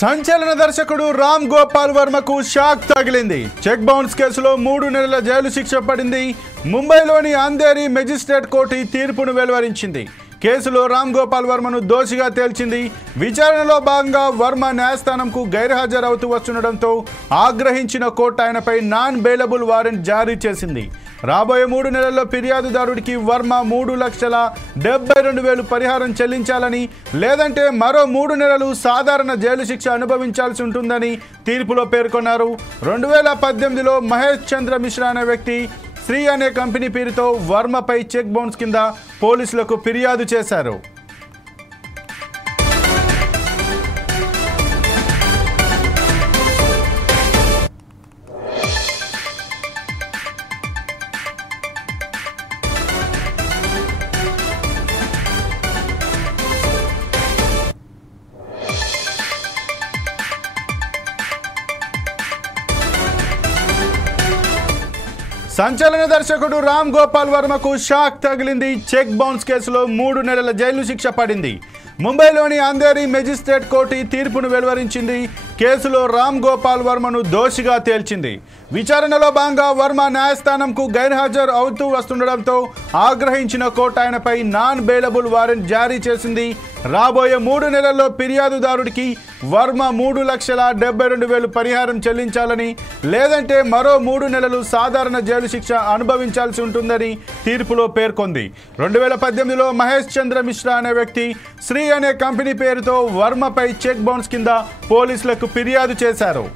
సంచలన దర్శకుడు రామ్ గోపాల్ వర్మకు షాక్ తగిలింది. చెక్ బౌన్స్ కేసులో 3 నెలల జైలు శిక్ష పడింది. ముంబైలోని అంధేరి మెజిస్ట్రేట్ కోర్టు తీర్పును వెలువరించింది. కేసులో రామ్ గోపాల్ వర్మను దోషిగా తేల్చింది. విచారణలో భాగంగా వర్మ న్యాయస్థానంకు గైర్హాజరవుతూ వస్తుండటంతో ఆగ్రహించిన కోర్టు ఆయనపై నాన్ బెయిలబుల్ వారెంట్ జారీ చేసింది. రాబోయే 3 నెలల్లో ఫిర్యాదుదారుడికి వర్మ 3,72,000 పరిహారం చెల్లించాలని, లేదంటే మరో 3 నెలలు సాధారణ జైలు శిక్ష అనుభవించాల్సి ఉంటుందని తీర్పులో పేర్కొన్నారు. 2018లో మహేష్ చంద్ర మిశ్రా అనే వ్యక్తి శ్రీ అనే కంపెనీ పేరుతో వర్మపై చెక్ బౌన్స్ కింద పోలీసులకు ఫిర్యాదు చేశారు. సంచలన దర్శకుడు రామ్ గోపాల్ వర్మకు షాక్ తగిలింది. చెక్ బౌన్స్ కేసులో 3 నెలల జైలు శిక్ష పడింది. ముంబైలోని అంధేరి మెజిస్ట్రేట్ కోర్టు తీర్పును వెలువరించింది. కేసులో రామ్ గోపాల్ వర్మను దోషిగా తేల్చింది. విచారణలో భాగంగా వర్మ న్యాయస్థానంకు గైర్హాజరు అవుతూ వస్తుండటంతో ఆగ్రహించిన కోర్టు ఆయనపై నాన్ బెయిలబుల్ వారెంట్ జారీ చేసింది. రాబోయే 3 నెలల్లో ఫిర్యాదుదారుడికి వర్మ 3,72,000 పరిహారం చెల్లించాలని, లేదంటే మరో 3 నెలలు సాధారణ జైలు శిక్ష అనుభవించాల్సి ఉంటుందని తీర్పులో పేర్కొంది. 2018లో మహేష్ చంద్ర మిశ్రా అనే వ్యక్తి శ్రీ అనే కంపెనీ పేరుతో వర్మపై చెక్ బౌన్స్ కింద పోలీసులకు ఫిర్యాదు చేశారు.